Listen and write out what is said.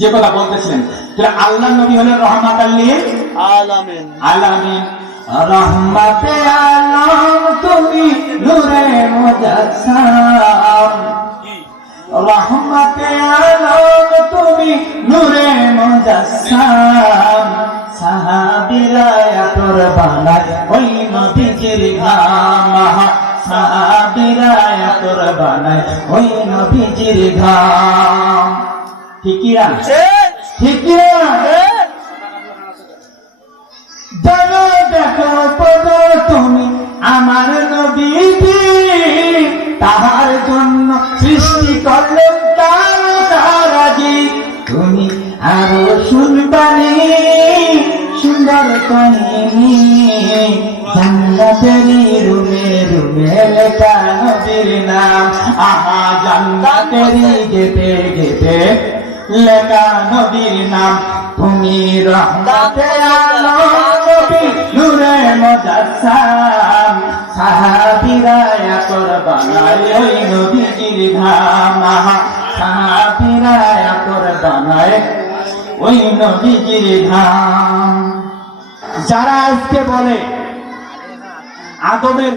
যে কথা বলতেছিলেন, আল্লাহ নবী হলেন রহমাতাল লিল আলামিন। আলামিন। রহমাতে আলম তুমি নূরে মুজাসসাম, রহমাতে আলম তুমি নূরে মুজাসসাম। সাহাবীরা আতর বানায় ওই নবীজির ঘাম, সাহাবীরা আতর বানায় ওই নবীজির ঘাম। ঠিক কি না? ঠিক কি না? জানো দেখো পড়ো তুমি আমার নবীজি, তাহার জন্য সৃষ্টি করলেন তারাজি। তুমি আরো শুনবানি সুন্দর কাহিনী, জান্নাতের রুমে রুমে লেখা নবীর নাম। আহা জান্নাতের গেটে গেটে লেখা নবীর নাম। তুমি রহমতে আলম নবী নূরে মুজাসসাম, সাহাবীরা আতর বানায় ওই নবীজির ঘাম। সাহাবীরা আতর বানায় ওই নবীজির ঘাম। যারা আজকে বলে আদমের